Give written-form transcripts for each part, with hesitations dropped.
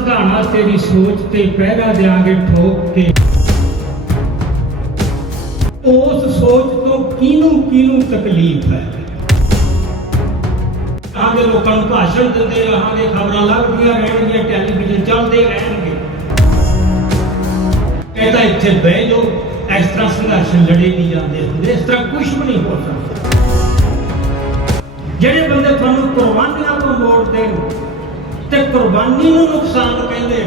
सिधाना तेरी सोच ते पहरा देंगे ठोक के। उस सोच तो किनू किनू तकलीफ है। आगे लोगों को भाषण देते रहांगे, खबरां लगदियां रहणगीਆਂ, टैलीविजन चलते रहणगे। कहता इत्थे बह जाओ, इस तरह संघर्ष लड़े नहीं जाते होंगे, इस तरह कुछ भी नहीं हो सकता। ਜਿਹੜੇ ਬੰਦੇ ਤੁਹਾਨੂੰ ਕੁਰਬਾਨੀਆਂ ਤੋਂ ਮੋੜਦੇ ਤੇ ਕੁਰਬਾਨੀ ਨੂੰ ਨੁਕਸਾਨ ਕਹਿੰਦੇ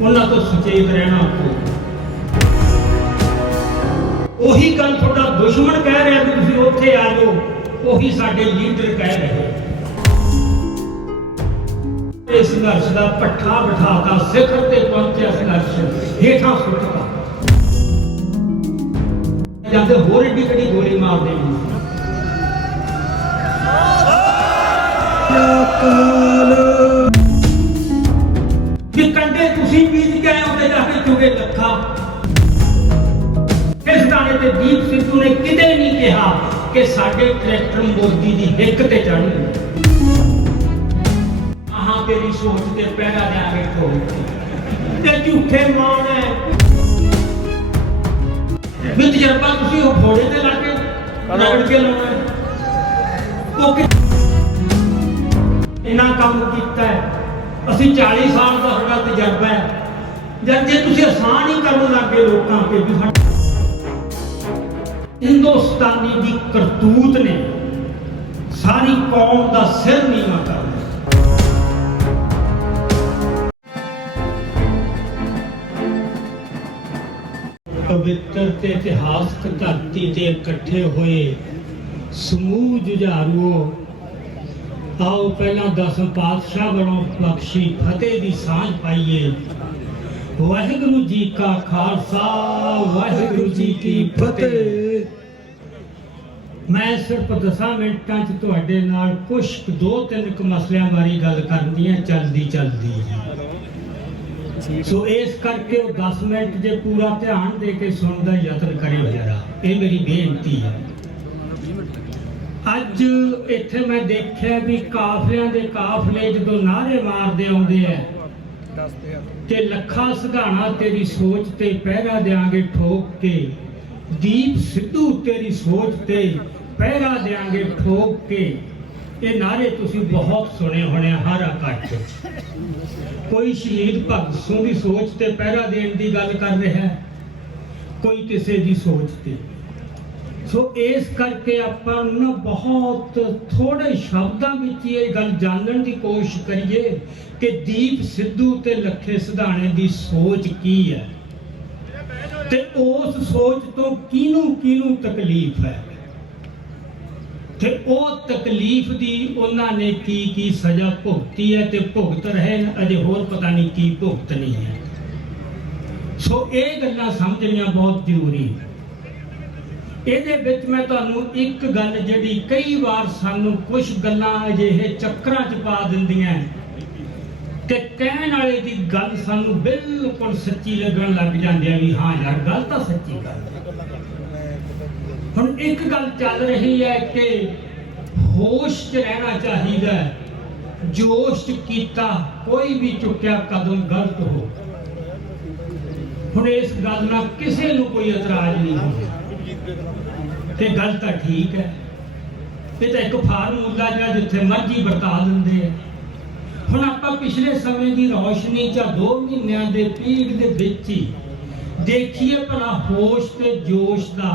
ਉਹਨਾਂ ਤੋਂ ਸੁਚੇਤ ਰਹਿਣਾ ਪਊ। ਉਹੀ ਗੱਲ ਤੁਹਾਡਾ ਦੁਸ਼ਮਣ ਕਹਿ ਰਿਹਾ ਕਿ ਤੁਸੀਂ ਉੱਥੇ ਆ ਜਾਓ, ਉਹੀ ਸਾਡੇ ਲੀਡਰ ਕਹਿ ਰਹੇ। ਇਹ ਸੰਘਰਸ਼ ਦਾ ਪੱਠਾ ਬਿਠਾਤਾ, ਸਿਖਰ ਤੇ ਪਹੁੰਚਿਆ ਸੰਘਰਸ਼ ਹੇਠਾਂ ਸੁੱਟਤਾ ਜਾਂਦੇ ਹੋਰ ਏਡੀ ਕਿਹੜੀ ਗੋਲੀ ਮਾਰਦੇ ਨੇ। कि कंडे तुसी बीज गए होते जाके चुगे लखा। इस दाने ते दीप सिद्धू ने किते नहीं कहा कि साडे ट्रैक्टर मोदी दी हिक ते चढ़ी। आहां तेरी सोच ते पहरा देंगे ठोक ते झूठे मान है भी तजर्बा तुसी ओ घोड़े ते लाके रगड़ के लाना है। इन्ना काम किया है, असी 40 साल का साडा तजर्बा है। जब जे तुसी आसान ही करने लग गए लोगों के भी हिंदुस्तानी की करतूत ने सारी कौम का सिर नीवा कर पवित्र ते इतिहासक धरती ते इकट्ठे हुए समूह जुझारुओं, आओ पहला 10 पातशाह वालों बख्शी फतेह दी सांझ पाइए। वाहिगुरु जी का खालसा, वाहिगुरु जी की फतेह। मैं सिर्फ 10 मिनटां च तुहाडे नाल कुछ 2-3 मसलियां बारे गल करनी है चलदी सो इस करके 10 मिनट जे पूरा ध्यान दे के सुनने का यत्न करियो जरा, ये मेरी बेनती है। अज इत्थे मैं देखिया भी काफलियां दे काफले जो नारे मारदे आउंदे है ते लखा सिधाना तेरी सोच ते पहरा देंगे ठोक के, दीप सिद्धू तेरी सोच ते पहरा देंगे ठोक के। ये नारे तुसी बहुत सुने होने हर इकट्ठ। कोई शहीद भगत सिंह की सोच ते पहरा देने की गल कर रहा है, कोई किसी की सोच ते। सो इस करके आपां ना बहुत थोड़े शब्दों में ये गल जानने की कोशिश करिए कि दीप सिद्धू ते लखे सिधाने की सोच की है ते उस सोच तो किनू किनू तकलीफ है ते ओ तकलीफ दी उन्होंने की सजा भुगती है ते भुगत रहे अजे होर पता नहीं की भुगतनी है। सो ये गल्लां समझनियां बहुत जरूरी है। ਇਹਦੇ ਵਿੱਚ मैं ਤੁਹਾਨੂੰ एक गल ਜਿਹੜੀ कई बार सानू कुछ गल्लां अजिहे ਚੱਕਰਾਂ 'ਚ ਪਾ ਦਿੰਦੀਆਂ ਤੇ ਕਹਿਣ ਵਾਲੇ ਦੀ ਗੱਲ ਸਾਨੂੰ ਬਿਲਕੁਲ ਸੱਚੀ ਲੱਗਣ ਲੱਗ ਜਾਂਦੀ ਹੈ ਵੀ ਹਾਂ ਯਾਰ ਗੱਲ ਤਾਂ ਸੱਚੀ ਗੱਲ। ਹੁਣ ਇੱਕ ਗੱਲ ਚੱਲ ਰਹੀ ਹੈ ਕਿ ਹੋਸ਼ 'ਚ ਰਹਿਣਾ ਚਾਹੀਦਾ, ਜੋਸ਼ 'ਚ ਕੀਤਾ ਕੋਈ ਵੀ ਚੁੱਕਿਆ ਕਦਮ ਗਲਤ ਹੋ। ਹੁਣ ਇਸ ਗੱਲ ਨਾਲ ਕਿਸੇ ਨੂੰ ਕੋਈ ਇਤਰਾਜ਼ नहीं ਹੋਇਆ ਤੇ गल तो ठीक है। ये तो एक फार्मूला जो जिथे मर्जी बरता देंगे। हुण आपां पिछले समय की रोशनी 2 महीनों के पीरियड दे विच ही देखिए भला होश ते जोश का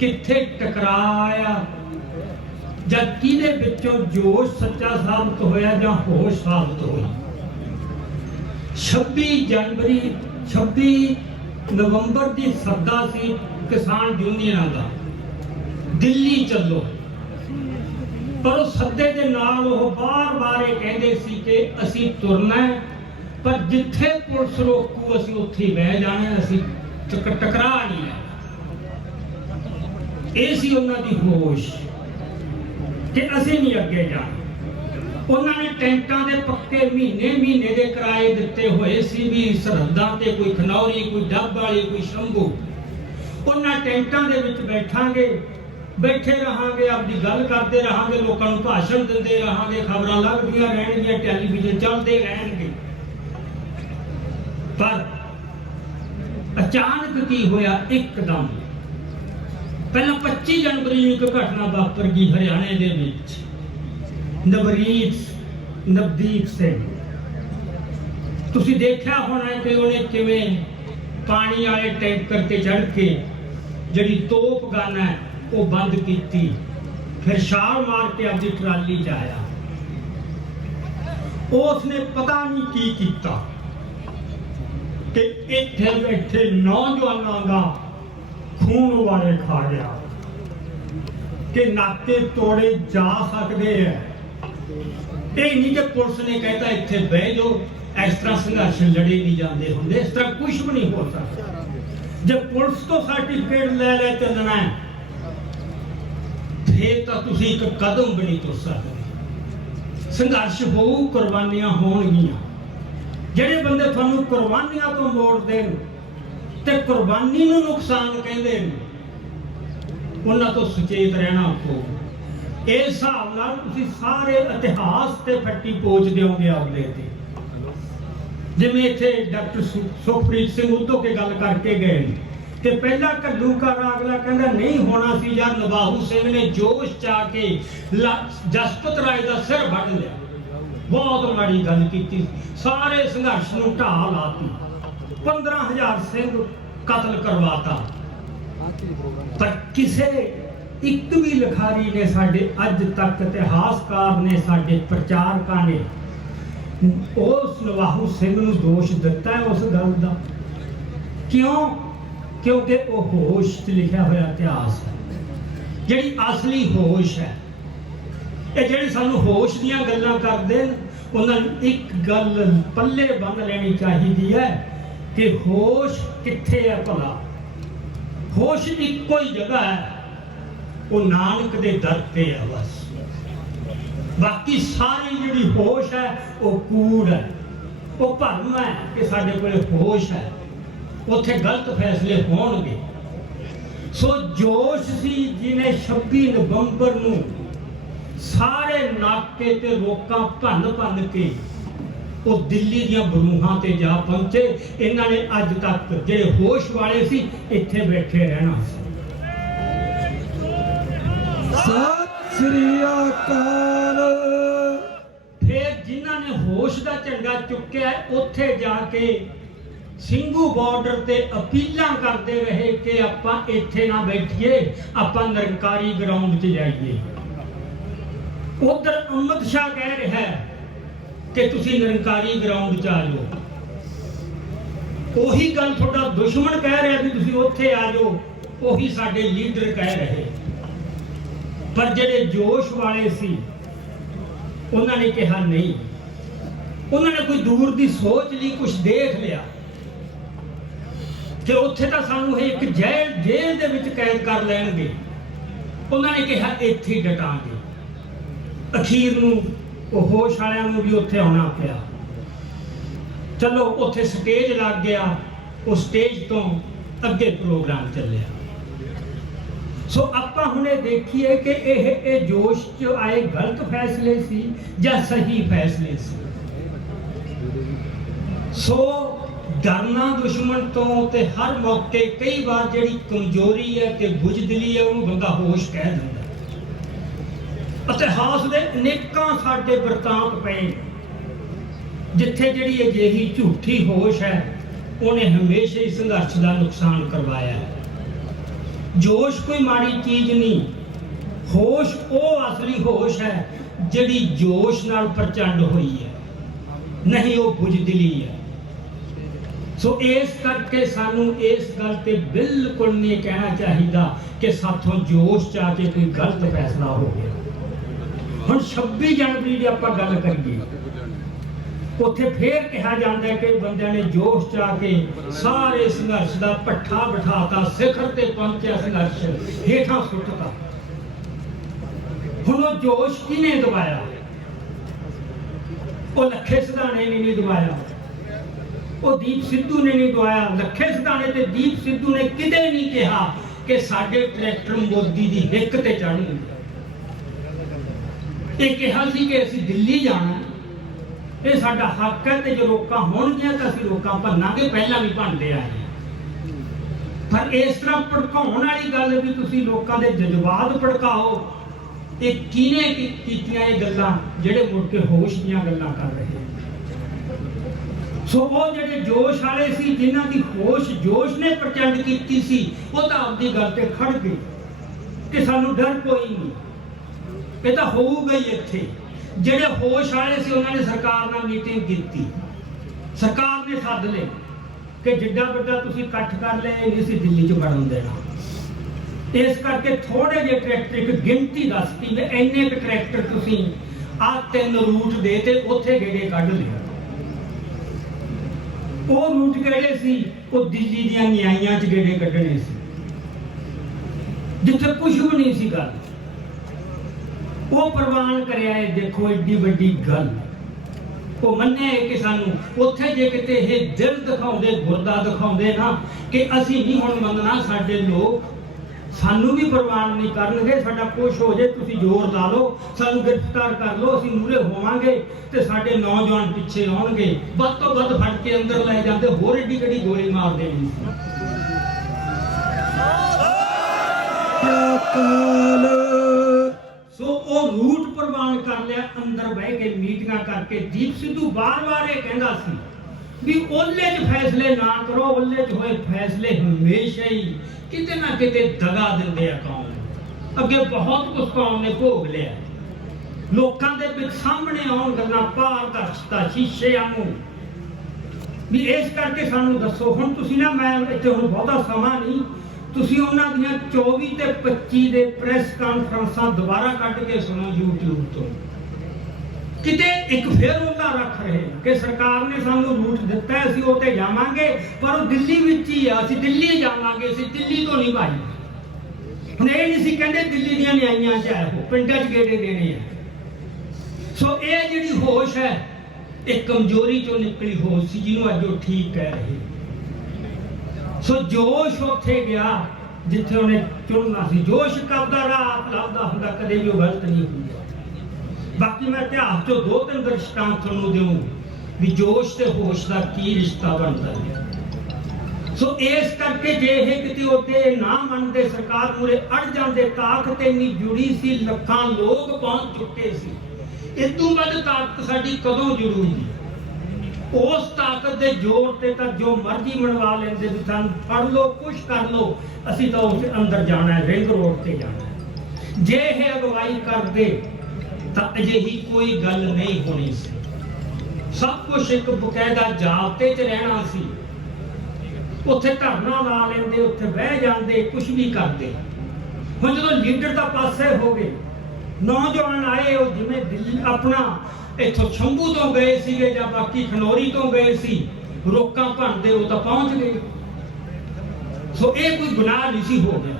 किथे टकराया जां किहदे विचों जोश सच्चा साबित होया जां होश साबित होई। 26 नवंबर की सदा सी किसान यूनियन का दिल्ली चलो, पर सदे के नाल बार बार ये कहते सी कि असी तुरना है, पर जिथे पुलिस रोकू असी उत्थे बह जाना, असी टकरा नहीं है। ये सी उन्हां दी होश कि असी नहीं अगे जाना। उन्होंने टेंटां दे पक्के महीने के किराए दिते हुए सी भी सरहदां ते कोई खनौरी, कोई डब वाली, कोई शंभू। उन्हां टेंटां दे विच बैठांगे बैठे रहांगे, अपनी गल करते रहांगे, लोगों को भाषण देते रहांगे, खबरां लगदियां रहणगियां, टैलीविजन चलते रहेंगे। पर अचानक की होया, एकदम पहला 25 जनवरी ਨੂੰ ਇੱਕ घटना वापर गई हरियाणे ਦੇ ਵਿੱਚ। नवदीप ਸਿੰਘ ਤੁਸੀਂ ਦੇਖਿਆ ਹੋਣਾ ਕਿ ਉਹਨੇ ਕਿਵੇਂ ਪਾਣੀ ਵਾਲੇ ਟੈਂਕਰ ਤੇ ਚੜ੍ਹ ਕੇ ਜਿਹੜੀ ਤੋਪ ਗਨ ਹੈ ਉਹ ਬੰਦ ਕੀਤੀ, ਫਿਰ ਛਾਲ ਮਾਰ ਕੇ ਆਪਣੀ ਟਰਾਲੀ 'ਚ ਆਇਆ। ਉਸਨੇ ਪਤਾ ਨਹੀਂ ਕੀ ਕੀਤਾ ਕਿ ਇੱਥੇ ਬੈਠੇ ਨੌਜਵਾਨਾਂ ਦਾ खून वाले खा गया कि नाते तोड़े जा सकते हैं। ये नहीं कि पुलिस ने कहता इत्थे बह जाओ, इस तरह संघर्ष लड़े नहीं जाते होंगे, इस तरह कुछ भी नहीं हो सकता। जब पुलिस तो सर्टिफिकेट ले चलना है फिर तो तुसी एक कदम भी नहीं तुर सकते। संघर्ष हो, कुर्बानियां होणगियां। ਜਿਹੜੇ ਬੰਦੇ ਤੁਹਾਨੂੰ ਕੁਰਬਾਨੀਆਂ ਤੋਂ ਮੋੜ ਦੇਣ ਤੇ ਕੁਰਬਾਨੀ ਨੂੰ ਨੁਕਸਾਨ ਕਹਿੰਦੇ ਨੇ, ਉਹਨਾਂ ਤੋਂ ਸੁਚੇਤ ਰਹਿਣਾ ਪਊ। ਇਸ ਹਿਸਾਬ ਨਾਲ ਤੁਸੀਂ ਸਾਰੇ ਇਤਿਹਾਸ ਤੇ ਫੱਟੀ ਪੋਚ ਦਿਓਗੇ ਆਪਦੇ ਤੇ। ਜਿਵੇਂ ਇੱਥੇ ਡਾਕਟਰ ਸੁਖਪ੍ਰੀਤ ਸਿੰਘ ਉਦੋਂ ਕੇ ਗੱਲ ਕਰਕੇ ਗਏ ਨੇ ਕਿ ਪਹਿਲਾਂ ਘੱਲੂਘਾਰਾ ਅਗਲਾ ਕਹਿੰਦਾ ਨਹੀਂ ਹੋਣਾ ਸੀ, ਯਾਰ ਨਵਾਹੂ ਸਿੰਘ ਨੇ ਜੋਸ਼ ਚ ਆ ਕੇ ਜਸਪਤ ਰਾਏ ਦਾ ਸਿਰ ਵੱਢ ਲਿਆ। ਬਹੁਤ ਮਾੜੀ ਗੱਲ ਕੀਤੀ, ਸਾਰੇ ਸੰਘਰਸ਼ ਨੂੰ ਢਾਹ ਲਾਤੀ, 15,000 ਸਿੰਘ ਕਤਲ ਕਰਵਾਤਾ। ਪਰ ਕਿਸੇ ਇੱਕ ਵੀ ਲਿਖਾਰੀ ਨੇ ਸਾਡੇ ਅੱਜ ਤੱਕ ਇਤਿਹਾਸਕਾਰ ਨੇ ਸਾਡੇ ਪ੍ਰਚਾਰਕਾਂ ਨੇ ਉਸ ਨਵਾਹੂ ਸਿੰਘ ਨੂੰ ਦੋਸ਼ ਦਿੱਤਾ ਹੈ ਉਸ ਗੱਲ ਦਾ। ਕਿਉਂ? ਕਿਉਂਕਿ ਉਹ ਹੋਸ਼ 'ਚ ਲਿਖਿਆ ਹੋਇਆ ਇਤਿਹਾਸ ਹੈ, ਜਿਹੜੀ ਅਸਲੀ ਹੋਸ਼ ਹੈ। ਇਹ ਜਿਹੜੇ ਸਾਨੂੰ ਹੋਸ਼ ਦੀਆਂ ਗੱਲਾਂ ਕਰਦੇ ਨੇ ਉਹਨਾਂ ਨੂੰ ਇੱਕ ਗੱਲ ਪੱਲੇ ਬੰਨ ਲੈਣੀ ਚਾਹੀਦੀ ਹੈ ਕਿ ਹੋਸ਼ ਕਿੱਥੇ ਹੈ ਭਲਾ। ਹੋਸ਼ ਇੱਕੋ ਹੀ ਜਗ੍ਹਾ ਹੈ, ਉਹ ਨਾਨਕ ਦੇ ਦਰ ਤੇ ਹੈ ਬਸ। ਬਾਕੀ ਸਾਰੀ ਜਿਹੜੀ ਹੋਸ਼ ਹੈ ਉਹ ਕੂੜ ਹੈ, ਉਹ ਭਰਮ ਹੈ ਕਿ ਸਾਡੇ ਕੋਲ ਹੋਸ਼ ਹੈ, ਉੱਥੇ ਗਲਤ ਫੈਸਲੇ ਹੋਣਗੇ। ਸੋ ਜੋਸ਼ ਸੀ ਜਿਹਨੇ 26 ਨਵੰਬਰ ਨੂੰ ਸਾਰੇ ਨਾਕੇ ਤੇ ਰੋਕਾਂ ਭੰਨ ਕੇ ਉਹ ਦਿੱਲੀ ਦੀਆਂ ਬਰੂਹਾਂ ਤੇ ਜਾ ਪਹੁੰਚੇ। ਇਹਨਾਂ ਨੇ ਅੱਜ ਤੱਕ ਜਿਹੜੇ ਹੋਸ਼ ਵਾਲੇ ਸੀ ਇੱਥੇ ਬੈਠੇ ਰਹਿਣਾ ਸੀ। ਸਤਿ ਸ੍ਰੀ ਅਕਾਲ। ਫਿਰ ਜਿਨ੍ਹਾਂ ਨੇ ਹੋਸ਼ ਦਾ ਝੰਡਾ ਚੁੱਕਿਆ ਉੱਥੇ ਜਾ ਕੇ ਸਿੰਘੂ ਬਾਰਡਰ ਤੇ ਅਪੀਲਾਂ ਕਰਦੇ ਰਹੇ ਕਿ ਆਪਾਂ ਇੱਥੇ ਨਾ ਬੈਠੀਏ, ਆਪਾਂ ਨਿਰੰਕਾਰੀ ਗਰਾਊਂਡ 'ਚ ਜਾਈਏ। ਉਧਰ ਅਮਿਤ ਸ਼ਾਹ ਕਹਿ ਰਿਹਾ ਹੈ ਕਿ ਤੁਸੀਂ ਨਿਰੰਕਾਰੀ ਗਰਾਊਂਡ 'ਚ ਆ ਜਾਓ। ਉਹੀ ਗੱਲ ਤੁਹਾਡਾ ਦੁਸ਼ਮਣ ਕਹਿ ਰਿਹਾ ਵੀ ਤੁਸੀਂ ਉੱਥੇ ਆ ਜਾਓ, ਉਹੀ ਸਾਡੇ ਲੀਡਰ ਕਹਿ ਰਹੇ। ਪਰ ਜਿਹੜੇ ਜੋਸ਼ ਵਾਲੇ ਸੀ ਉਹਨਾਂ ਨੇ ਕਿਹਾ ਨਹੀਂ। ਉਹਨਾਂ ਨੇ ਕੋਈ ਦੂਰ ਦੀ ਸੋਚ ਲਈ, ਕੁਝ ਦੇਖ ਲਿਆ ਕਿ ਉੱਥੇ ਤਾਂ ਸਾਨੂੰ ਇਹ ਇੱਕ ਜੇਲ੍ਹ ਦੇ ਵਿੱਚ ਕੈਦ ਕਰ ਲੈਣਗੇ। ਉਹਨਾਂ ਨੇ ਕਿਹਾ ਇੱਥੇ ਹੀ ਡਟਾਂਗੇ। ਅਖੀਰ ਨੂੰ ਉਹ ਹੋਸ਼ ਵਾਲਿਆਂ ਨੂੰ ਵੀ ਉੱਥੇ ਆਉਣਾ ਪਿਆ। ਚਲੋ ਉੱਥੇ ਸਟੇਜ ਲੱਗ ਗਿਆ, ਉਹ ਸਟੇਜ ਤੋਂ ਅੱਗੇ ਪ੍ਰੋਗਰਾਮ ਚੱਲਿਆ। ਸੋ ਆਪਾਂ ਹੁਣ ਇਹ ਦੇਖੀਏ ਕਿ ਇਹ ਜੋਸ਼ 'ਚ ਆਏ ਗਲਤ ਫੈਸਲੇ ਸੀ ਜਾਂ ਸਹੀ ਫੈਸਲੇ ਸੀ। ਸੋ ਡਰਨਾ ਦੁਸ਼ਮਣ ਤੋਂ ਤੇ ਹਰ ਮੌਕੇ ਕਈ ਵਾਰ ਜਿਹੜੀ ਕਮਜ਼ੋਰੀ ਹੈ ਤੇ ਬੁਝਦਿਲੀ ਹੈ ਉਹਨੂੰ ਬੰਦਾ ਹੋਸ਼ ਕਹਿ ਦਿੰਦਾ। ਇਤਿਹਾਸ ਦੇ ਅਨੇਕਾਂ ਸਾਡੇ ਵਰਤਾਂਤ ਪਏ ਜਿੱਥੇ ਜਿਹੜੀ ਅਜਿਹੀ ਝੂਠੀ ਹੋਸ਼ ਹੈ ਉਹਨੇ ਹਮੇਸ਼ਾ ਹੀ ਸੰਘਰਸ਼ ਦਾ ਨੁਕਸਾਨ ਕਰਵਾਇਆ ਹੈ। ਜੋਸ਼ ਕੋਈ ਮਾੜੀ ਚੀਜ਼ ਨਹੀਂ, ਹੋਸ਼ ਉਹ ਅਸਲੀ ਹੋਸ਼ ਹੈ ਜਿਹੜੀ ਜੋਸ਼ ਨਾਲ ਪ੍ਰਚੰਡ ਹੋਈ ਹੈ, ਨਹੀਂ ਉਹ ਬੁਝਦਿਲੀ ਹੈ। ਸੋ ਇਸ ਕਰਕੇ ਸਾਨੂੰ ਇਸ ਗੱਲ ਤੇ ਬਿਲਕੁਲ ਨਹੀਂ ਕਹਿਣਾ ਚਾਹੀਦਾ ਕਿ ਸਾਥੋਂ ਜੋਸ਼ ਚ ਆ ਕੇ ਕੋਈ ਗਲਤ ਫੈਸਲਾ ਹੋ ਗਿਆ। ਹੁਣ 26 ਜਨਵਰੀ ਦੀ ਆਪਾਂ ਗੱਲ ਕਰੀਏ, ਉੱਥੇ ਫੇਰ ਕਿਹਾ ਜਾਂਦਾ ਕਿ ਬੰਦਿਆਂ ਨੇ ਜੋਸ਼ ਚ ਆ ਕੇ ਸਾਰੇ ਸੰਘਰਸ਼ ਦਾ ਪੱਠਾ ਬਿਠਾਤਾ, ਸਿਖਰ ਤੇ ਪਹੁੰਚਿਆ ਸੰਘਰਸ਼ ਹੇਠਾਂ ਸੁੱਟਤਾ। ਹੁਣ ਉਹ ਜੋਸ਼ ਕਿਹਨੇ ਦਬਾਇਆ? ਉਹ ਲੱਖੇ ਸਿਧਾਣੇ ਨੇ ਨਹੀਂ ਦਬਾਇਆ, ਉਹ ਦੀਪ ਸਿੱਧੂ ਨੇ ਨਹੀਂ ਦਵਾਇਆ। ਲੱਖੇ ਸਿਧਾਣੇ ਤੇ ਦੀਪ ਸਿੱਧੂ ਨੇ ਕਿਤੇ ਨਹੀਂ ਕਿਹਾ कि साडे ट्रैक्टर मोदी दी हिक ते चढ़न। ये कहा सी कि असीं दिल्ली जाना, ये साडा हक है, तो जो रोकां होणगीआं तां असीं रोकां भन्नांगे, पहलां भी भन्नदे आए हैं। पर इस तरह भड़काउण वाली गल भी तुसीं लोकां दे जज्बात भड़काओ, ये किने कीतियां ये गल्लां ਜਿਹੜੇ ਮੁੜ ਕੇ ਹੋਸ਼ ਦੀਆਂ ਗੱਲਾਂ ਕਰ ਰਹੇ। सो वो ਜਿਹੜੇ जोश वाले सी, जिन्हां दी होश जोश ने प्रचंड कीती सी, वो तां आपदी गल ते खड़ गए कि सानू डर कोई नहीं, ये तां होऊगा ही इत्थे। ਜਿਹੜੇ होश वाले सी उन्होंने सरकार नाल मीटिंग की, सरकार ने सद ले कि जिड्डा वड्डा तुसीं इकट्ठ कर लिया, नहीं सी दिल्ली च वड़न देना। इस करके थोड़े जे ट्रैक्टर, एक गिनती दसती भी इन्ने क ट्रैक्टर तुसीं आ 3 रूट दे ते उत्थे गेड़े कढ लिया। वो रूट किहड़े सी? वो दिल्ली दीआं न्याइयां च गेड़े कढणे सी, जिथे कुछ भी नहीं सी गल। वो प्रवान करिया है, देखो एडी वड्डी गल। वो मन्ने कि सानू उत्थे जे किते ये दिल दिखाउंदे, गुरदा दिखाउंदे ना कि असीं नहीं हुण मंनना, साडे लोग सानू भी प्रवान नहीं करनगे, साडा कुछ हो जाए तुसीं जोर ला लो, सानू गिरफ्तार कर लो, असीं मूहरे होवांगे ते साडे नौजवान पिछे आउणगे, वध तो वध फड़ के अंदर ले जांदे, होर एडी किहड़ी गोली मार देनी सी। सो वो रूट प्रवान कर लिया, अंदर बह के मीटिंगां करके। दीप सिद्धू बार-बार ये कहंदा सी भी ओले च फैसले ना करो, ओले च होए फैसले हमेशा ही किते ना किते दगा दिंदे आ कौम। अगे बहुत कुछ कौम ने भोग लिया, लोकां दे विच सामने आउण गल्लां पारदर्शता शीशे वांगू भी। इस करके सानू दसो हुण तुसीं ना, मैं इत्थे हुण बहुता समां नहीं, तुसीं उन्हां दीआं 24 ते 25 दे प्रैस कानफ्रेंसां दोबारा कढ के सुनो YouTube तो। किते एक फिर उन्हां रख रहे कि सरकार ने सानू रूट दिता है, असीं उत्ते जावांगे, पर वो दिल्ली विच ही आ, असीं दिल्ली जावांगे, असीं दिल्ली तो नहीं भाई। हुण ये नहीं सी कहंदे दिल्ली दीआं न्याइयां च आए हो, पिंडां च गेड़े देने आ। सो ये जिहड़ी होश है, एक कमजोरी चों निकली होश सी, जिन्हों अज वो ठीक कह रहे। सो जोश उत्थे गया जिथे उन्हें चुनना सी। जोश करदा रहा, लभदा हुंदा, कदे भी गलत नहीं हुंदा। बाकी मैं इतिहास चो 2-3 दृष्टांत तुहानूं देऊं भी जोश ते होश का की रिश्ता बनता है। सो इस करके जे ये किते उत्ते ना मनदे, सरकार मूरे अड़ जांदे, ताकत इन्नी जुड़ी सी, लखां लोग पहुंच चुके सी। इदों वध ताकत साडी कदों जुड़ूगी? उस ताकत दे जोर ते तां जो मर्जी मनवा लेंदे भी, सानूं फड़ लो, कुछ कर लो, असीं तां उस अंदर जाना है, रिंग रोड ते जाना है। जे ये अगवाई करदे तां अजिही कोई गल नहीं होनी सी। सब कुछ एक बकायदा जाबते च रहना सी। उत्थे धरना ला लेंदे, उत्थे बह जांदे, कुछ भी करदे। हुण जदों लीडर तां पासे हो गए, नौजवान आए, वो जिवें दिल्ली अपना इत्थों शंभू तो गए सीगे जां बाकी खनौरी तो गए सी, रोकां भंनदे वो तां पहुंच गए। सो ये कोई गुनाह नहीं सी हो गया,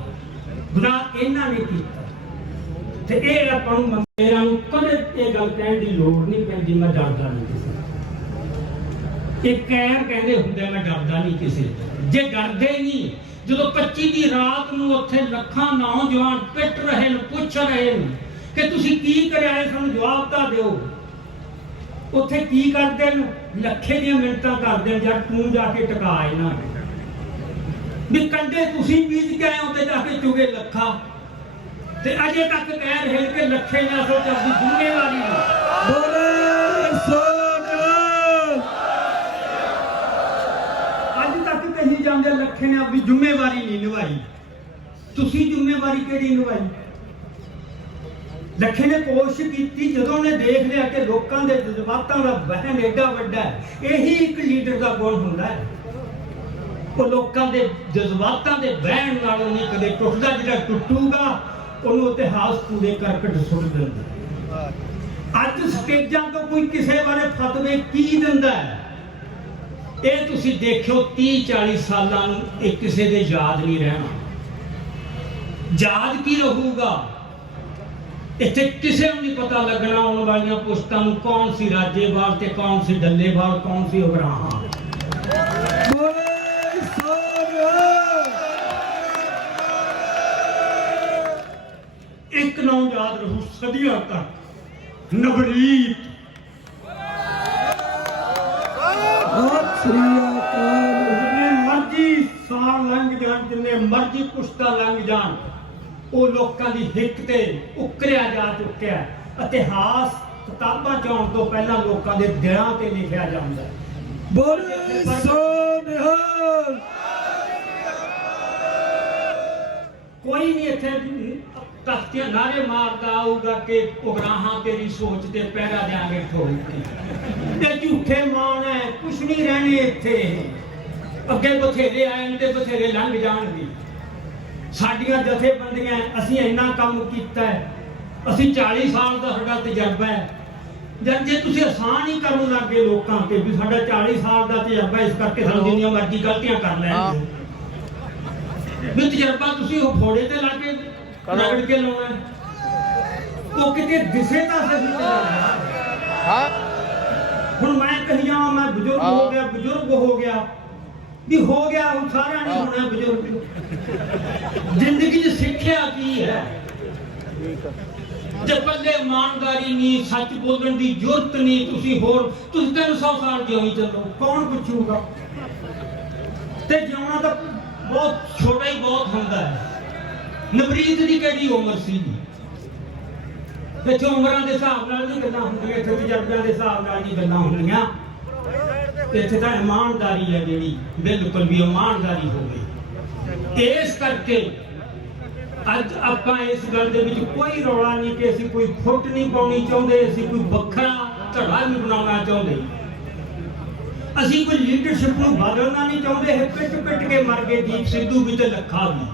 गुनाह इन्हां ने कीता। ते ये आपां नूं मेरा नूं कदे ये गल कहण दी लोड़ नहीं पैंदी, मैं डरदा नहीं किसी। एक कैर कहंदे हुंदे, मैं डरदा नहीं किसी। जे डरदे नहीं, जदों 25 दी रात नूं उत्थे लखां नौजवान पिट रहे ने, पुछ रहे ने कि तुसीं की करिया है, सानूं जवाब तां दिओ। उत्थे की करदे ने? लखे दी मिन्नतां करदे ने, यार तूं जाके टका इन्हां भी कंडे तुसीं बीज के आए, उत्ते जाके चुगे लखा। ते अजे तक कह रहे कि लखे ने असल च अपनी जिम्मेवारी अज तक कही जाते, लखे ने अपनी जिम्मेवारी नहीं निभाई। तुसी जिम्मेवारी केड़ी निभाई? लखे ने कोशिश की, जदों ने देख लिया कि लोगों के जज्बातों का बहन एडा वड्डा है, यही एक लीडर का गुण होंदा है। वो लोगों के जज्बातों के बहन नालों नहीं कदे टुटदा, जिहड़ा टुटूगा ਉਹਨੂੰ ਇਤਿਹਾਸ ਕੂੜੇ ਕਰਕਟ ਸੁੱਟ ਦਿੰਦਾ। ਅੱਜ ਸਟੇਜਾਂ ਤੋਂ ਕੋਈ ਕਿਸੇ ਬਾਰੇ ਫਤਵੇ ਕੀ ਦਿੰਦਾ ਹੈ, ਇਹ ਤੁਸੀਂ ਦੇਖਿਓ 30-40 ਸਾਲਾਂ ਨੂੰ ਇਹ ਕਿਸੇ ਦੇ ਯਾਦ ਨਹੀਂ ਰਹਿਣਾ। ਯਾਦ ਕੀ ਰਹੂਗਾ? ਇੱਥੇ ਕਿਸੇ ਨੂੰ ਨਹੀਂ ਪਤਾ ਲੱਗਣਾ ਆਉਣ ਵਾਲੀਆਂ ਪੁਸ਼ਤਾਂ ਨੂੰ ਕੌਣ ਸੀ ਰਾਜੇਵਾਲ ਤੇ ਕੌਣ ਸੀ ਡੱਲੇਵਾਲ, ਕੌਣ ਸੀ ਉਗਰਾਹਾਂ। ਇੱਕ ਨਾਮ ਯਾਦ ਰਹੂ ਸਦੀਆਂ ਤੱਕ, ਨਵਰੀਤ। ਜਿੰਨੇ ਮਰਜ਼ੀ ਸਾਲ ਲੰਘ ਜਾਣ, ਜਿੰਨੇ ਮਰਜ਼ੀ ਪੁਸ਼ਤਾਂ ਲੰਘ ਜਾਣ, ਉਹ ਲੋਕਾਂ ਦੀ ਹਿੱਕ ਤੇ ਉਕਰਿਆ ਜਾ ਚੁੱਕਿਆ। ਇਤਿਹਾਸ ਕਿਤਾਬਾਂ ਚ ਆਉਣ ਤੋਂ ਪਹਿਲਾਂ ਲੋਕਾਂ ਦੇ ਦਿਲਾਂ ਤੇ ਲਿਖਿਆ ਜਾਂਦਾ ਹੈ। ਬੋਲੇ ਸੋ ਨਿਹਾਲ। ਕੋਈ ਨਹੀਂ ਇੱਥੇ ਤਖਤੀਆਂ ਨਾਰੇ ਮਾਰਦਾ ਆਊਗਾ ਕਿ ਉਗਰਾਹਾਂ ਤੇਰੀ ਸੋਚ ਤੇ ਪਹਿਰਾ ਦਿਆਂਗੇ ਠੋਕ ਕੇ। ਇਹ ਝੂਠੇ ਮਾਣ ਹੈ, ਕੁਛ ਨਹੀਂ ਰਹਿਣੇ ਇੱਥੇ। ਅੱਗੇ ਬਥੇਰੇ ਆਏ ਤੇ ਬਥੇਰੇ ਲੰਘ ਜਾਣਗੇ। ਸਾਡੀਆਂ ਜਥੇਬੰਦੀਆਂ, ਅਸੀਂ ਇੰਨਾ ਕੰਮ ਕੀਤਾ ਹੈ, ਅਸੀਂ 40 ਸਾਲ ਦਾ ਸਾਡਾ ਤਜਰਬਾ ਹੈ। ਜਦ ਜੇ ਤੁਸੀਂ ਆਸਾਨ ਹੀ ਕਰਨ ਲੱਗੇ ਲੋਕਾਂ ਤੇ ਵੀ ਸਾਡਾ 40 ਸਾਲ ਦਾ ਤਜਰਬਾ, ਇਸ ਕਰਕੇ ਸਾਨੂੰ ਜਿੰਨੀਆਂ ਮਰਜ਼ੀ ਗਲਤੀਆਂ ਕਰ ਲੈਣਗੇ, ਵੀ ਤਜਰਬਾ ਤੁਸੀਂ ਉਹ ਫੋੜੇ ਤੇ ਲਾ ਕੇ ਰਗੜ ਕੇ ਲਾਉਣਾ। ਉਹ ਕਿਤੇ ਦਿਸੇ ਤਾਂ ਸਹੀ ਤਜਰਬਾ। ਹੁਣ ਮੈਂ ਕਹੀ ਜਾਵਾਂ ਮੈਂ ਬਜ਼ੁਰਗ ਹੋ ਗਿਆ, ਬਜ਼ੁਰਗ ਹੋ ਗਿਆ, ਵੀ ਹੋ ਗਿਆ, ਹੁਣ ਸਾਰਿਆਂ ਨੇ ਹੋਣਾ ਬਜ਼ੁਰਗ। ਜ਼ਿੰਦਗੀ 'ਚ ਸਿੱਖਿਆ ਕੀ ਹੈ? ਜੇ ਪੱਲੇ ਇਮਾਨਦਾਰੀ ਨਹੀਂ, ਸੱਚ ਬੋਲਣ ਦੀ ਜ਼ਰੂਰਤ ਨਹੀਂ, ਤੁਸੀਂ 300 ਸਾਲ ਜਿਉਂ ਹੀ ਚੱਲੋ, ਕੌਣ ਪੁੱਛੂਗਾ? ਤੇ ਜਿਉਣਾ ਤਾਂ ਬਹੁਤ ਛੋਟਾ ਹੀ ਬਹੁਤ ਹੁੰਦਾ ਹੈ। ਨਵਰੀਤ ਦੀ ਕਿਹੜੀ ਉਮਰ ਸੀ? ਇੱਥੇ ਉਮਰਾਂ ਦੇ ਹਿਸਾਬ ਨਾਲ ਨਹੀਂ ਗੱਲਾਂ ਹੁੰਦੀਆਂ, ਇੱਥੇ ਤਜਰਬਿਆਂ ਦੇ ਹਿਸਾਬ ਨਾਲ ਨਹੀਂ ਗੱਲਾਂ ਹੁੰਦੀਆਂ। ਇੱਥੇ ਤਾਂ ਇਮਾਨਦਾਰੀ ਹੈ ਜਿਹੜੀ, ਬਿਲਕੁਲ ਵੀ ਇਮਾਨਦਾਰੀ ਹੋਵੇ। ਇਸ ਕਰਕੇ ਅੱਜ ਆਪਾਂ ਇਸ ਗੱਲ ਦੇ ਵਿੱਚ ਕੋਈ ਰੌਲਾ ਨਹੀਂ ਕਿ ਅਸੀਂ ਕੋਈ ਫੁੱਟ ਨਹੀਂ ਪਾਉਣੀ ਚਾਹੁੰਦੇ, ਅਸੀਂ ਕੋਈ ਵੱਖਰਾ ਧੜਾ ਨਹੀਂ ਬਣਾਉਣਾ ਚਾਹੁੰਦੇ, ਅਸੀਂ ਕੋਈ ਲੀਡਰਸ਼ਿਪ ਨੂੰ ਬਦਲਣਾ ਨਹੀਂ ਚਾਹੁੰਦੇ। ਪਿੱਟ ਕੇ ਮਰ ਗਏ ਦੀਪ ਸਿੱਧੂ ਵੀ ਤੇ ਲੱਖਾ ਵੀ,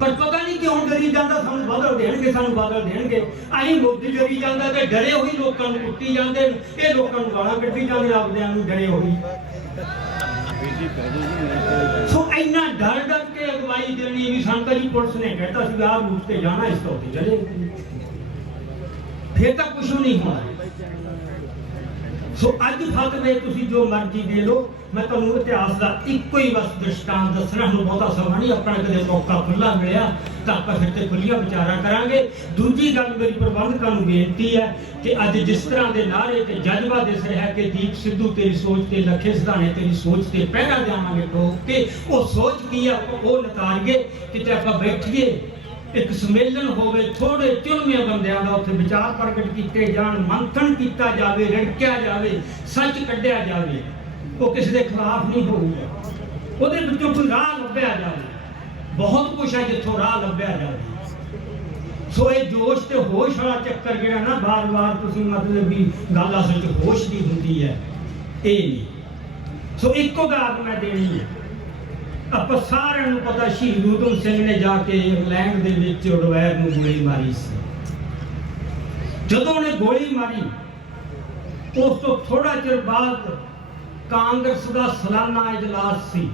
ਪਰ ਪਤਾ ਨਹੀਂ ਕਿਉਂ ਡਰੀ ਜਾਂਦਾ ਸਾਨੂੰ ਬਦਲ ਦੇਣਗੇ, ਸਾਨੂੰ ਬਦਲ ਦੇਣਗੇ। ਅਸੀਂ ਮੋਦੀ ਡਰੀ ਜਾਂਦਾ ਤੇ ਡਰੇ ਹੋਈ ਲੋਕਾਂ ਨੂੰ ਕੁੱਟੀ ਜਾਂਦੇ, ਇਹ ਲੋਕਾਂ ਨੂੰ ਗਾਲਾਂ ਕੱਢੀ ਜਾਂਦੇ ਆਪਦਿਆਂ ਨੂੰ ਡਰੇ ਹੋਈ। ਸੋ ਇੰਨਾ ਡਰ ਕੇ ਅਗਵਾਈ ਦੇਣੀ ਵੀ ਸਾਨੂੰ ਤਾਂ ਜੀ ਪੁਲਿਸ ਨੇ ਕਹਿਤਾ ਸੀ ਆਹ ਰੂਟ ਤੇ ਜਾਣਾ, ਇਸ ਤੋਂ ਉੱਤੇ ਚਲੇ, ਫਿਰ ਤਾਂ ਕੁਛ ਨਹੀਂ ਹੋਣਾ। ਸੋ ਅੱਜ ਫਤਵੇ ਤੁਸੀਂ ਜੋ ਮਰਜ਼ੀ ਦੇ ਲਓ, ਮੈਂ ਤੁਹਾਨੂੰ ਇਤਿਹਾਸ ਦਾ ਇੱਕੋ ਹੀ ਬਸ ਦ੍ਰਿਸ਼ਟਾਂਤ ਦੱਸਣਾ। ਹੁਣ ਬਹੁਤਾ ਸਮਾਂ ਨਹੀਂ, ਆਪਣਾ ਕਦੇ ਮੌਕਾ ਖੁੱਲਾ ਮਿਲਿਆ ਤਾਂ ਆਪਾਂ ਫਿਰ ਤੇ ਖੁੱਲੀਆਂ ਵਿਚਾਰਾਂ ਕਰਾਂਗੇ। ਦੂਜੀ ਗੱਲ ਮੇਰੀ ਪ੍ਰਬੰਧਕਾਂ ਨੂੰ ਬੇਨਤੀ ਹੈ ਕਿ ਅੱਜ ਜਿਸ ਤਰ੍ਹਾਂ ਦੇ ਨਾਅਰੇ ਤੇ ਜਜ਼ਬਾ ਦਿਸ ਰਿਹਾ ਕਿ ਦੀਪ ਸਿੱਧੂ ਤੇਰੀ ਸੋਚ ਤੇ, ਲੱਖੇ ਸਿਧਾਣੇ ਤੇਰੀ ਸੋਚ ਤੇ ਪਹਿਰਾ ਦੇਵਾਂਗੇ ਠੋਕ ਕੇ, ਉਹ ਸੋਚ ਕੀ ਆ ਉਹ ਨਤਾਰੀਏ, ਕਿਤੇ ਆਪਾਂ ਬੈਠੀਏ, ਇੱਕ ਸੰਮੇਲਨ ਹੋਵੇ, ਥੋੜੇ ਚੁਣਵੇਂ ਬੰਦਿਆਂ ਦਾ ਉੱਥੇ ਵਿਚਾਰ ਪ੍ਰਗਟ ਕੀਤੇ ਜਾਣ, ਮੰਥਨ ਕੀਤਾ ਜਾਵੇ, ਰੜਕਿਆ ਜਾਵੇ, ਸੱਚ ਕੱਢਿਆ ਜਾਵੇ। ਉਹ ਕਿਸੇ ਦੇ ਖਿਲਾਫ ਨਹੀਂ ਹੋਊਗਾ, ਉਹਦੇ ਵਿੱਚੋਂ ਕੋਈ ਰਾਹ ਲੱਭਿਆ ਜਾਵੇ। ਬਹੁਤ ਕੁਛ ਹੈ ਜਿੱਥੋਂ ਰਾਹ ਲੱਭਿਆ ਜਾਵੇ। ਸੋ ਇਹ ਜੋਸ਼ ਤੇ ਹੋਸ਼ ਵਾਲਾ ਚੱਕਰ ਜਿਹੜਾ ਨਾ ਬਾਰ-ਬਾਰ ਤੁਸੀਂ ਮਤਲਬ ਵੀ ਗੱਲ ਅਸਲ 'ਚ ਹੋਸ਼ ਦੀ ਹੁੰਦੀ ਹੈ, ਇਹ ਨਹੀਂ। ਸੋ ਇੱਕੋ ਗੱਲ ਮੈਂ ਦੇਣੀ ਹੈ, ਆਪਾਂ ਸਾਰਿਆਂ ਨੂੰ ਪਤਾ ਸ਼ਹੀਦ ਊਧਮ ਸਿੰਘ ਨੇ ਜਾ ਕੇ ਇੰਗਲੈਂਡ ਦੇ ਵਿੱਚ ਉਡਵੈਰ ਨੂੰ ਗੋਲੀ ਮਾਰੀ ਸੀ। ਜਦੋਂ ਉਹਨੇ ਗੋਲੀ ਮਾਰੀ, ਉਸ ਤੋਂ ਥੋੜਾ ਚਿਰ ਬਾਅਦ ਕਾਂਗਰਸ ਦਾ ਸਾਲਾਨਾ ਇਜਲਾਸ ਸੀ।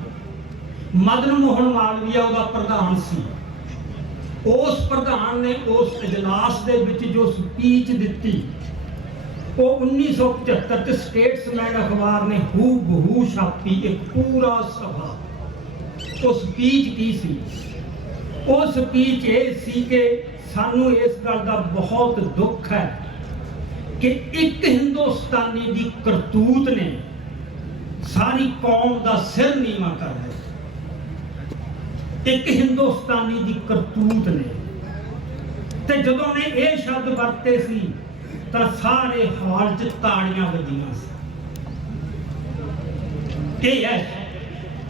ਮਦਨ ਮੋਹਨ ਮਾਲਵੀਆ ਉਹਦਾ ਪ੍ਰਧਾਨ ਸੀ। ਉਸ ਪ੍ਰਧਾਨ ਨੇ ਉਸ ਇਜਲਾਸ ਦੇ ਵਿੱਚ ਜੋ ਸਪੀਚ ਦਿੱਤੀ, ਉਹ 1975 ਚ ਸਟੇਟਸਮੈਨ ਅਖਬਾਰ ਨੇ ਹੂ ਬਹੂ ਛਾਪੀ, ਇੱਕ ਪੂਰਾ ਸਭਾ। ਉਹ ਸਪੀਚ ਕੀ ਸੀ? ਉਹ ਸਪੀਚ ਇਹ ਸੀ ਕਿ ਸਾਨੂੰ ਇਸ ਗੱਲ ਦਾ ਬਹੁਤ ਦੁੱਖ ਹੈ ਕਿ ਇੱਕ ਹਿੰਦੁਸਤਾਨੀ ਦੀ ਕਰਤੂਤ ਨੇ ਸਾਰੀ ਕੌਮ ਦਾ ਸਿਰ ਨੀਵਾਂ ਕਰ ਦਿੱਤਾ। ਇੱਕ ਹਿੰਦੁਸਤਾਨੀ ਦੀ ਕਰਤੂਤ ਨੇ, ਤੇ ਜਦੋਂ ਨੇ ਇਹ ਸ਼ਬਦ ਵਰਤੇ ਸੀ ਤਾਂ ਸਾਰੇ ਹਾਲ 'ਚ ਤਾੜੀਆਂ ਵੱਜੀਆਂ ਸੀ। ਇਹ ਹੈ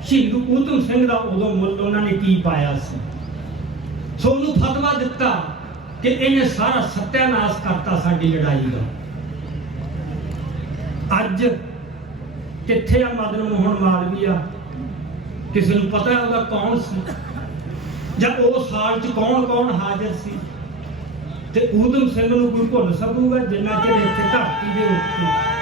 ਸ਼ਹੀਦ ਊਧਮ ਸਿੰਘ ਦਾ ਉਦੋਂ ਮੁੱਲ ਉਹਨਾਂ ਨੇ ਕੀ ਪਾਇਆ ਸੀ। ਸੋ ਉਹਨੂੰ ਫਤਵਾ ਦਿੱਤਾ ਕਿ ਇਹਨੇ ਸਾਰਾ ਸੱਤਿਆਨਾਸ਼ ਕਰਤਾ ਸਾਡੀ ਲੜਾਈ ਦਾ। ਅੱਜ ਕਿੱਥੇ ਆ ਮਦਨ ਮੋਹਨ ਮਾਲਵੀਆ? ਕਿਸੇ ਨੂੰ ਪਤਾ ਉਹਦਾ ਕੌਣ ਸੀ, ਜਾਂ ਉਸ ਸਾਲ 'ਚ ਕੌਣ ਹਾਜ਼ਰ ਸੀ? ਤੇ ਊਧਮ ਸਿੰਘ ਨੂੰ ਕੋਈ ਭੁੱਲ ਸਕੂਗਾ ਜਿੰਨਾ ਚਿਰ ਇੱਥੇ ਧਰਤੀ ਦੇ ਉੱਤੇ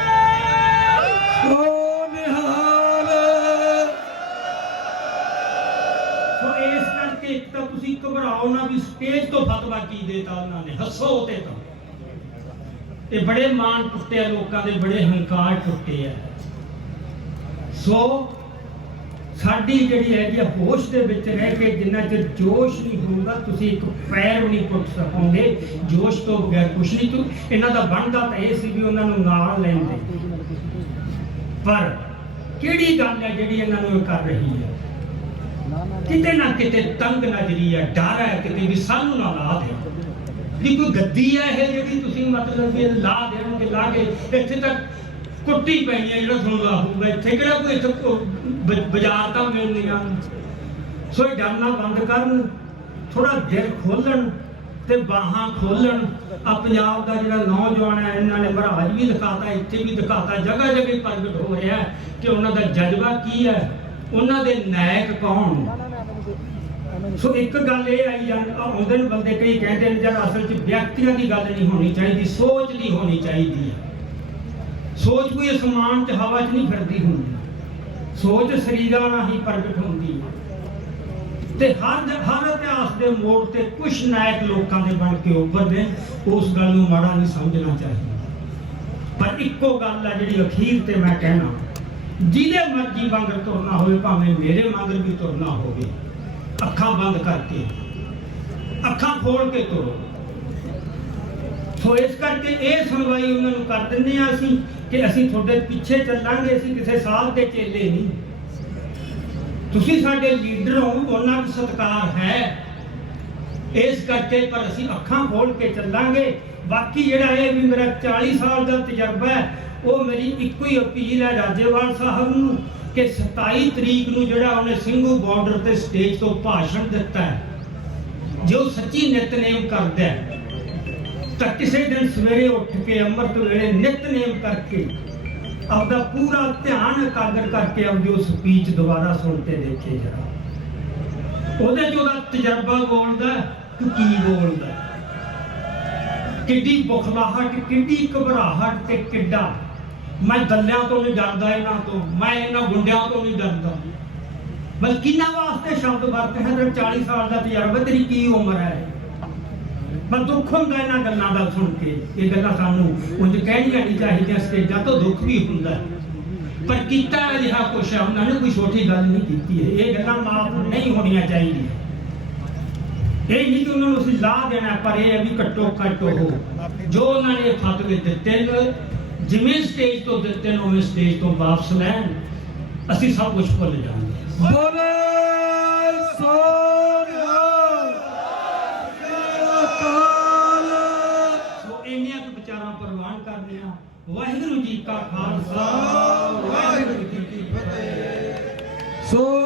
ਇੱਕ ਤਾਂ ਤੁਸੀਂ ਘਬਰਾਓ ਨਾ ਵੀ ਸਟੇਜ ਤੋਂ ਫਤਵਾ ਕੀ ਦੇਤਾ ਉਹਨਾਂ ਨੇ, ਹੱਸੋ ਤੇ ਤਾਂ ਇਹ ਬੜੇ ਮਾਣ ਟੁੱਟੇ ਆ ਲੋਕਾਂ ਦੇ, ਬੜੇ ਹੰਕਾਰ ਟੁੱਟੇ ਆ। ਸੋ ਸਾਡੀ ਜਿਹੜੀ ਹੈਗੀ ਆ ਹੋਸ਼ ਦੇ ਵਿੱਚ ਰਹਿ ਕੇ ਜਿੰਨਾ ਚਿਰ ਜੋਸ਼ ਨਹੀਂ ਹੋਊਗਾ ਤੁਸੀਂ ਇੱਕ ਪੈਰ ਵੀ ਨਹੀਂ ਪੁੱਟ ਸਕੋਗੇ। ਜੋਸ਼ ਤੋਂ ਬਗੈਰ ਕੁਛ ਨਹੀਂ। ਤੂੰ ਇਹਨਾਂ ਦਾ ਬਣਦਾ ਤਾਂ ਇਹ ਸੀ ਵੀ ਉਹਨਾਂ ਨੂੰ ਨਾਲ ਲੈਂਦੇ, ਪਰ ਕਿਹੜੀ ਗੱਲ ਹੈ ਜਿਹੜੀ ਇਹਨਾਂ ਨੂੰ ਇਹ ਕਰ ਰਹੀ ਹੈ? ਕਿਤੇ ਨਾ ਕਿਤੇ ਤੰਗ ਨਜ਼ਰੀ ਹੈ, ਡਰ ਹੈ ਕਿਤੇ ਵੀ ਸਾਨੂੰ ਨਾ ਲਾ ਦੇ। ਵੀ ਕੋਈ ਗੱਦੀ ਹੈ ਇਹ ਜਿਹੜੀ ਤੁਸੀਂ ਮਤਲਬ ਵੀ ਲਾ ਦੇਣਗੇ, ਲਾ ਕੇ ਇੱਥੇ ਤੱਕ ਕੁੱਟੀ ਪੈਣੀ ਹੈ ਜਿਹੜਾ ਸੁਣਦਾ ਹੋਊਗਾ। ਇੱਥੇ ਕਿਹੜਾ ਕੋਈ ਇੱਥੇ ਬਾਜ਼ਾਰ ਤਾਂ ਮਿਲਣੀਆਂ। ਸੋ ਇਹ ਡਰਨਾ ਬੰਦ ਕਰਨ, ਥੋੜਾ ਦਿਲ ਖੋਲਣ ਤੇ ਬਾਹਾਂ ਖੋਲਣ। ਆ ਪੰਜਾਬ ਦਾ ਜਿਹੜਾ ਨੌਜਵਾਨ ਹੈ ਇਹਨਾਂ ਨੇ ਮਹਾਰਾਜ ਵੀ ਦਿਖਾਤਾ, ਇੱਥੇ ਵੀ ਦਿਖਾਤਾ, ਜਗ੍ਹਾ ਜਗ੍ਹਾ ਪ੍ਰਗਟ ਹੋ ਰਿਹਾ ਕਿ ਉਹਨਾਂ ਦਾ ਜਜ਼ਬਾ ਕੀ ਹੈ, ਉਹਨਾਂ ਦੇ ਨਾਇਕ ਕੌਣ। ਸੋ ਇੱਕ ਗੱਲ ਇਹ ਆਈ ਆਉਂਦੇ ਨੇ ਬੰਦੇ ਕਈ ਕਹਿੰਦੇ ਨੇ ਜਦ ਅਸਲ 'ਚ ਵਿਅਕਤੀਆਂ ਦੀ ਗੱਲ ਨਹੀਂ ਹੋਣੀ ਚਾਹੀਦੀ, ਸੋਚ ਦੀ ਹੋਣੀ ਚਾਹੀਦੀ ਹੈ। ਸੋਚ ਕੋਈ ਅਸਮਾਨ 'ਚ ਹਵਾ 'ਚ ਨਹੀਂ ਫਿਰਦੀ ਹੁੰਦੀ, ਸੋਚ ਸਰੀਰਾਂ ਨਾਲ ਹੀ ਪ੍ਰਗਟ ਹੁੰਦੀ ਹੈ। ਤੇ ਹਰ ਇਤਿਹਾਸ ਦੇ ਮੋੜ ਤੇ ਕੁਛ ਨਾਇਕ ਲੋਕਾਂ ਦੇ ਬਣ ਕੇ ਉੱਭਰਦੇ, ਉਸ ਗੱਲ ਨੂੰ ਮਾੜਾ ਨਹੀਂ ਸਮਝਣਾ ਚਾਹੀਦਾ। ਪਰ ਇੱਕੋ ਗੱਲ ਹੈ ਜਿਹੜੀ ਅਖੀਰ ਤੇ ਮੈਂ ਕਹਿਣਾ, ਜਿਹਦੇ ਮਰਜ਼ੀ ਵਾਂਗਰ ਤੁਰਨਾ ਹੋਵੇ, ਭਾਵੇਂ ਮੇਰੇ ਵਾਂਗਰ ਵੀ ਤੁਰਨਾ ਹੋਵੇ, ਅੱਖਾਂ ਬੰਦ ਕਰਕੇ, ਅੱਖਾਂ ਖੋਲ ਕੇ ਤੁਰੋ। ਸੋ ਇਸ ਕਰਕੇ ਇਹ ਸੁਣਵਾਈ ਉਹਨਾਂ ਨੂੰ ਕਰ ਦਿੰਦੇ ਆ ਅਸੀਂ ਕਿ ਅਸੀਂ ਤੁਹਾਡੇ ਪਿੱਛੇ ਚੱਲਾਂਗੇ, ਅਸੀਂ ਕਿਸੇ ਸਾਧ ਦੇ ਚੇਲੇ ਨਹੀਂ। ਤੁਸੀਂ ਸਾਡੇ ਲੀਡਰ ਹੋ, ਉਹਨਾਂ ਦਾ ਸਤਿਕਾਰ ਹੈ ਇਸ ਕਰਕੇ, ਪਰ ਅਸੀਂ ਅੱਖਾਂ ਖੋਲ ਕੇ ਚੱਲਾਂਗੇ। ਬਾਕੀ ਜਿਹੜਾ ਇਹ ਵੀ ਮੇਰਾ 40 ਸਾਲ ਦਾ ਤਜਰਬਾ ਹੈ, ਉਹ ਮੇਰੀ ਇੱਕੋ ਹੀ ਅਪੀਲ ਹੈ ਰਾਜੇਵਾਲ ਸਾਹਿਬ ਨੂੰ ਕਿ 27 ਤਰੀਕ ਨੂੰ ਜਿਹੜਾ ਉਹਨੇ ਸਿੰਘੂ ਬਾਰਡਰ ਤੇ ਸਟੇਜ ਤੋਂ ਭਾਸ਼ਣ ਦਿੱਤਾ ਹੈ, ਜੋ ਸੱਚੀ ਨਿਤਨੇਮ ਕਰਦਾ ਹੈ, ਤਾਂ ਕਿਸੇ ਦਿਨ ਸਵੇਰੇ ਉੱਠ ਕੇ ਅੰਮ੍ਰਿਤ ਵੇਲੇ ਨਿਤਨੇਮ ਕਰਕੇ ਆਪਦਾ ਪੂਰਾ ਧਿਆਨ ਇਕਾਗਰ ਕਰਕੇ ਆਪਦੀ ਉਹ ਸਪੀਚ ਦੁਬਾਰਾ ਸੁਣ ਕੇ ਦੇਖੇ ਜਰਾ। ਉਹਦੇ 'ਚ ਉਹਦਾ ਤਜਰਬਾ ਬੋਲਦਾ ਕਿ ਕੀ ਬੋਲਦਾ, ਕਿੱਡੀ ਬੁਖਲਾਹਟ, ਕਿੱਡੀ ਘਬਰਾਹਟ ਤੇ ਕਿੱਡਾ ਮੈਂ ਦੱਲਿਆਂ ਤੋਂ ਨਹੀਂ ਡਰਦਾ, ਇਹਨਾਂ ਤੋਂ, ਮੈਂ ਇਹਨਾਂ ਗੁੰਡਿਆਂ ਤੋਂ ਨਹੀਂ ਡਰਦਾ। ਬਸ ਕਿਹਨਾਂ ਵਾਸਤੇ ਸ਼ਬਦ ਵਰਤੇ ਹੈ? ਤੇਰੇ 40 ਸਾਲ ਦਾ ਤਜਰਬਾ, ਤੇਰੀ ਕੀ ਉਮਰ ਹੈ? ਪਰ ਦੁੱਖ ਹੁੰਦਾ ਇਹਨਾਂ ਗੱਲਾਂ ਦਾ ਸੁਣ ਕੇ। ਇਹ ਗੱਲਾਂ ਸਾਨੂੰ ਉਂਝ ਕਹਿਣੀਆਂ ਨਹੀਂ ਚਾਹੀਦੀਆਂ, ਸਟੇਜਾਂ ਤੋਂ ਦੁੱਖ ਵੀ ਹੁੰਦਾ, ਪਰ ਕੀਤਾ ਅਜਿਹਾ ਕੁਛ ਹੈ, ਉਹਨਾਂ ਨੇ ਕੋਈ ਛੋਟੀ ਗੱਲ ਨਹੀਂ ਕੀਤੀ ਹੈ। ਇਹ ਗੱਲਾਂ ਮਾਫ ਨਹੀਂ ਹੋਣੀਆਂ ਚਾਹੀਦੀਆਂ। ਇਹ ਨਹੀਂ ਕਿ ਉਹਨਾਂ ਨੂੰ ਅਸੀਂ ਲਾ ਦੇਣਾ, ਪਰ ਇਹ ਹੈ ਵੀ ਘੱਟੋ ਘੱਟ ਉਹ ਜੋ ਉਹਨਾਂ ਨੇ ਫਤਵੇ ਦਿੱਤੇ ਨੇ, ਜਿਵੇਂ ਸਟੇਜ ਤੋਂ ਦਿੱਤੇ ਨੇ ਉਵੇਂ ਸਟੇਜ ਤੋਂ ਵਾਪਸ ਲੈਣ। ਅਸੀਂ ਸਭ ਕੁਝ ਭੁੱਲ ਜਾਵਾਂਗੇ। ਬੋਲੇ ਸੋ ਇੰਨੀਆਂ ਕੁ ਵਿਚਾਰਾਂ ਪ੍ਰਵਾਨ ਕਰਦੇ ਹਾਂ। ਵਾਹਿਗੁਰੂ ਜੀ ਕਾ ਖਾਲਸਾ, ਵਾਹਿਗੁਰੂ ਜੀ ਕੀ ਫਤਿਹ। ਸੋ